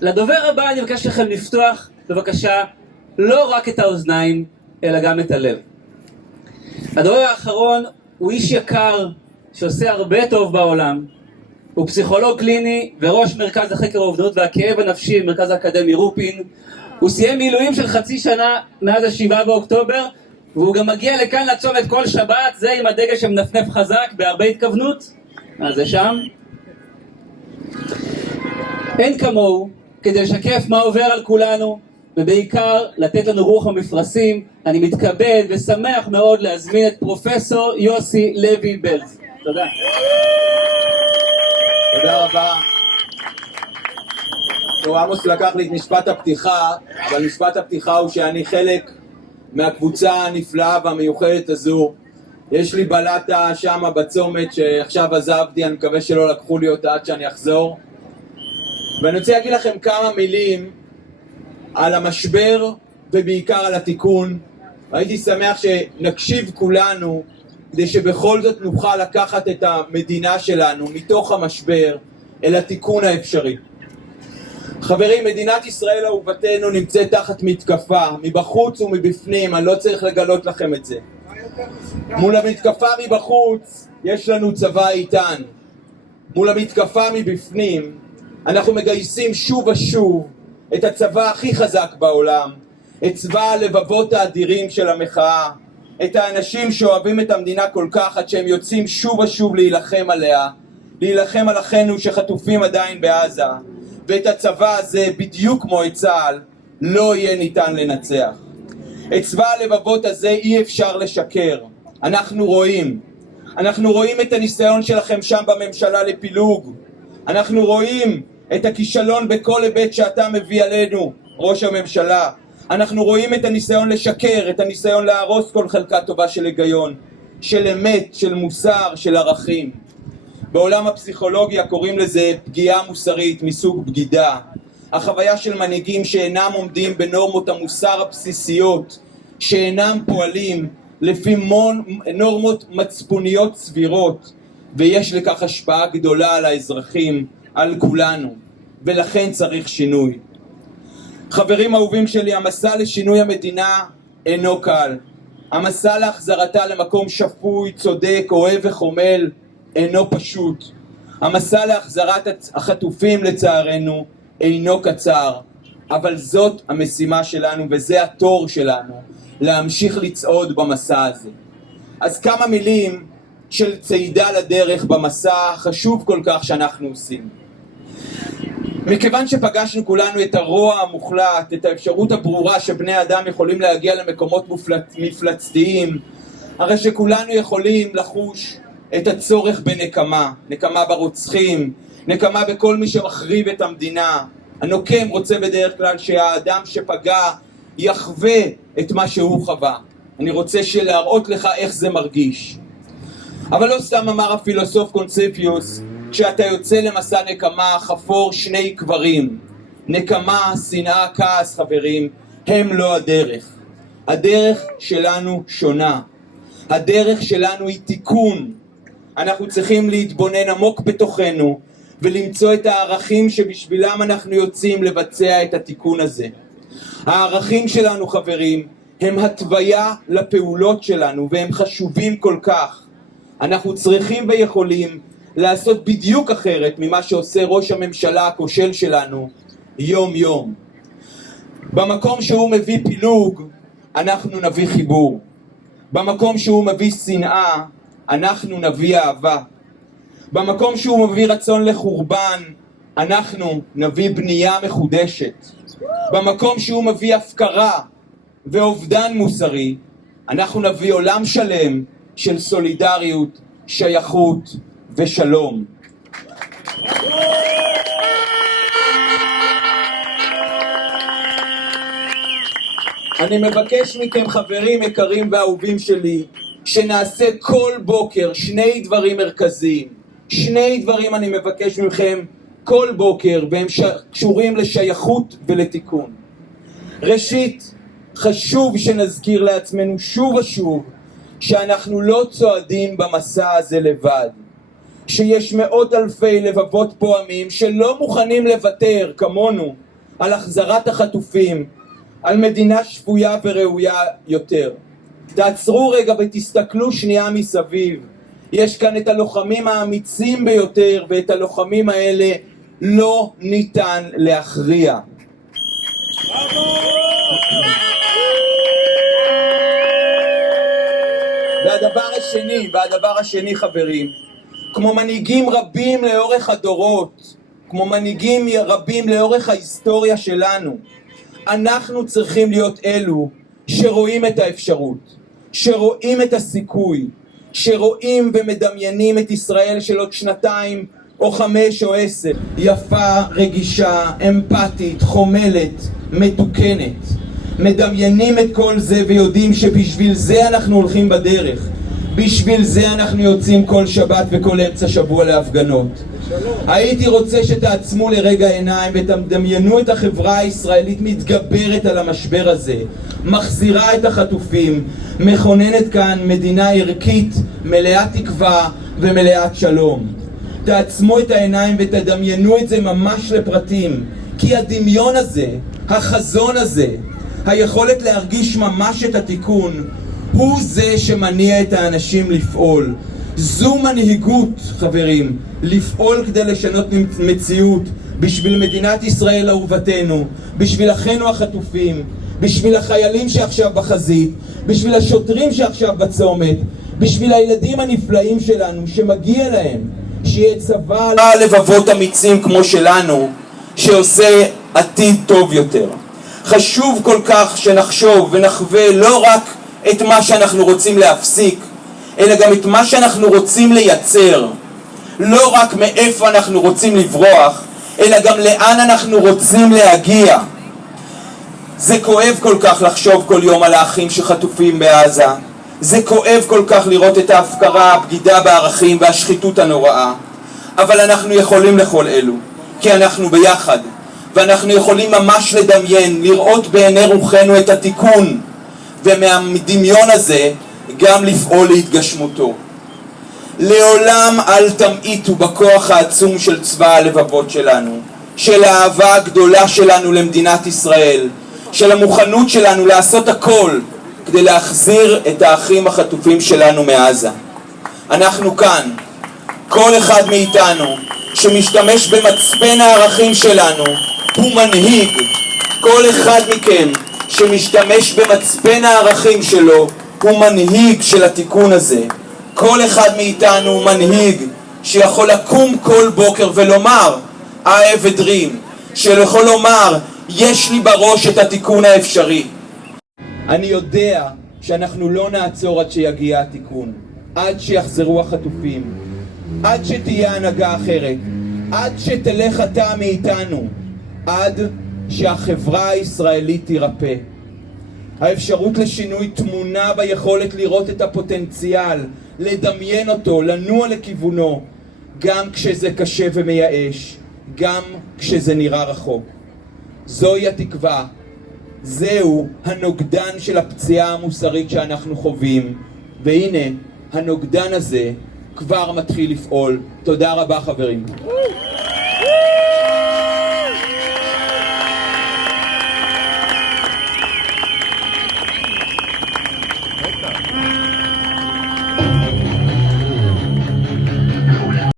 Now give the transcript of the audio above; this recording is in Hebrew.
לדובר הבא אני מבקש לכם לפתוח בבקשה לא רק את האוזניים אלא גם את הלב. הדובר האחרון הוא איש יקר שעושה הרבה טוב בעולם. הוא פסיכולוג קליני וראש מרכז החקר האובדנות והכאב הנפשי במרכז האקדמי רופין. הוא סיים מילואים של חצי שנה מאז ה7 באוקטובר, והוא גם מגיע לכאן לצומת כל שבת, זה עם הדגל שמנפנף חזק בהרבה התכוונות. אז זה שם. אין כמוהו כדי לשקף מה עובר על כולנו, ובעיקר לתת לנו רוח המפרשים. אני מתכבד ושמח מאוד להזמין את פרופסור יוסי לוי בלז. תודה. תודה רבה. עמוס לקח לי את משפט הפתיחה, אבל משפט הפתיחה הוא שאני חלק מהקבוצה הנפלאה והמיוחדת הזו. יש לי בלטה שמה בצומת שעכשיו עזבתי, אני מקווה שלא לקחו לי אותה עד שאני אחזור. ואני רוצה להגיד לכם כמה מילים על המשבר ובעיקר על התיקון. הייתי שמח שנקשיב כולנו כדי שבכל זאת נוכל לקחת את המדינה שלנו מתוך המשבר אל התיקון האפשרי. חברים, מדינת ישראל אהובתנו נמצאת תחת מתקפה, מבחוץ ומבפנים, אני לא צריך לגלות לכם את זה. מול המתקפה מבחוץ יש לנו צבא איתן. מול המתקפה מבפנים אנחנו מגייסים שוב ושוב את הצבא הכי חזק בעולם, את צבא הלבבות האדירים של המחאה, את האנשים שאוהבים את המדינה כל כך עד שהם יוצאים שוב ושוב להילחם עליה, להילחם על אחינו שחטופים עדיין בעזה. ואת הצבא הזה, בדיוק כמו את צה"ל, לא יהיה ניתן לנצח. את צבא הלבבות הזה אי אפשר לשקר. אנחנו רואים את הניסיון שלכם שם בממשלה לפילוג. אנחנו רואים את הכישלון בכל היבט שאתה מביא עלינו, ראש הממשלה. אנחנו רואים את הניסיון לשקר, את הניסיון להרוס כל חלקה טובה של היגיון, של אמת, של מוסר, של ערכים. בעולם הפסיכולוגיה קוראים לזה פגיעה מוסרית מסוג בגידה. החוויה של מנהיגים שאינם עומדים בנורמות המוסר הבסיסיות, שאינם פועלים לפי נורמות מצפוניות סבירות, ויש לכך השפעה גדולה על האזרחים, על כולנו, ולכן צריך שינוי. חברים אהובים שלי, המסע לשינוי המדינה אינו קל. המסע להחזרתה למקום שפוי, צודק, אוהב וחומל אינו פשוט. המסע להחזרת החטופים לצערנו אינו קצר, אבל זאת המשימה שלנו וזה התור שלנו, להמשיך לצעוד במסע הזה. אז כמה מילים של צעידה לדרך במסע החשוב כל כך שאנחנו עושים. מכיוון שפגשנו כולנו את הרוע המוחלט, את האפשרות הברורה שבני אדם יכולים להגיע למקומות מפלצתיים, הרי שכולנו יכולים לחוש את הצורך בנקמה, נקמה ברוצחים, נקמה בכל מי שמחריב את המדינה. הנוקם רוצה בדרך כלל שהאדם שפגע יחווה את מה שהוא חווה. אני רוצה להראות לך איך זה מרגיש. אבל לא סתם אמר הפילוסוף קונפוציוס, כשאתה יוצא למסע נקמה חפור שני קברים. נקמה, שנאה, כעס, חברים, הם לא הדרך. הדרך שלנו שונה. הדרך שלנו היא תיקון. אנחנו צריכים להתבונן עמוק בתוכנו ולמצוא את הערכים שבשבילם אנחנו יוצאים לבצע את התיקון הזה. הערכים שלנו, חברים, הם התוויה לפעולות שלנו והם חשובים כל כך. אנחנו צריכים ויכולים לעשות בדיוק אחרת ממה שעושה ראש הממשלה הכושל שלנו יום יום. במקום שהוא מביא פילוג, אנחנו נביא חיבור. במקום שהוא מביא שנאה, אנחנו נביא אהבה. במקום שהוא מביא רצון לחורבן, אנחנו נביא בנייה מחודשת. במקום שהוא מביא הפקרה ואובדן מוסרי, אנחנו נביא עולם שלם של סולידריות, שייכות ושלום. אני מבקש מכם, חברים יקרים ואהובים שלי, שנעשה כל בוקר שני דברים מרכזיים. שני דברים אני מבקש מכם כל בוקר, והם קשורים לשייכות ולתיקון. ראשית, חשוב שנזכיר לעצמנו שוב ושוב שאנחנו לא צועדים במסע הזה לבד. שיש מאות אלפי לבבות פועמים שלא מוכנים לוותר כמונו על החזרת החטופים, על מדינה שפויה וראויה יותר. תעצרו רגע ותסתכלו שנייה מסביב. יש כאן את הלוחמים האמיצים ביותר, ואת הלוחמים האלה לא ניתן להכריע. והדבר השני חברים, כמו מנהיגים רבים לאורך הדורות, כמו מנהיגים רבים לאורך ההיסטוריה שלנו, אנחנו צריכים להיות אלו שרואים את האפשרות, שרואים את הסיכוי, שרואים ומדמיינים את ישראל של עוד 2 או 5 או 10, יפה, רגישה, אמפתית, חומלת, מתוקנת. מדמיינים את כל זה ויודעים שבשביל זה אנחנו הולכים בדרך, בשביל זה אנחנו יוצאים כל שבת וכל אמצע שבוע להפגנות. הייתי רוצה שתעצמו לרגע עיניים ותדמיינו את החברה הישראלית מתגברת על המשבר הזה, מחזירה את החטופים, מכוננת כאן מדינה ערכית, מלאת תקווה ומלאת שלום. תעצמו את העיניים ותדמיינו את זה ממש לפרטים, כי הדמיון הזה, החזון הזה, היכולת להרגיש ממש את התיקון, הוא זה שמניע את האנשים לפעול. זו מנהיגות, חברים, לפעול כדי לשנות מציאות, בשביל מדינת ישראל אהובתנו, בשביל אחינו החטופים, בשביל החיילים שעכשיו בחזית, בשביל השוטרים שעכשיו בצומת, בשביל הילדים הנפלאים שלנו שמגיע להם שיהיה צבא לבבות אמיצים כמו שלנו, שעושה עתיד טוב יותר. חשוב כל כך שנחשוב ונחווה לא רק את מה שאנחנו רוצים להפסיק, אלא גם את מה שאנחנו רוצים לייצר. לא רק מאיפה אנחנו רוצים לברוח, אלא גם לאן אנחנו רוצים להגיע. זה כואב כל כך לחשוב כל יום על האחים שחטופים בעזה. זה כואב כל כך לראות את ההפקרה, הבגידה בערכים והשחיתות הנוראה. אבל אנחנו יכולים לכל אלו, כי אנחנו ביחד. ואנחנו יכולים ממש לדמיין, לראות בעיני רוחנו את התיקון, ומהדמיון הזה גם לפעול להתגשמותו. לעולם אל תמעיטו בכוח העצום של צבא הלבבות שלנו, של האהבה הגדולה שלנו למדינת ישראל, של המוכנות שלנו לעשות הכל כדי להחזיר את האחים החטופים שלנו מעזה. אנחנו כאן, כל אחד מאיתנו שמשתמש במצפן הערכים שלנו הוא מנהיג. כל אחד מכם שמשתמש במצפן הערכים שלו הוא מנהיג של התיקון הזה. כל אחד מאיתנו הוא מנהיג שיכול לקום כל בוקר ולומר I have a dream, שיכול לומר יש לי בראש את התיקון האפשרי. אני יודע שאנחנו לא נעצור עד שיגיע התיקון, עד שיחזרו החטופים, עד שתהיה הנהגה אחרת, עד שתלך אתה מאיתנו, עד שהחברה הישראלית תירפא. האפשרות לשינוי תמונה ביכולת לראות את הפוטנציאל, לדמיין אותו, לנוע לכיוונו, גם כשזה קשה ומייאש, גם כשזה נראה רחוק. זוהי התקווה, זהו הנוגדן של הפציעה המוסרית שאנחנו חווים, והנה הנוגדן הזה כבר מתחיל לפעול. תודה רבה חברים.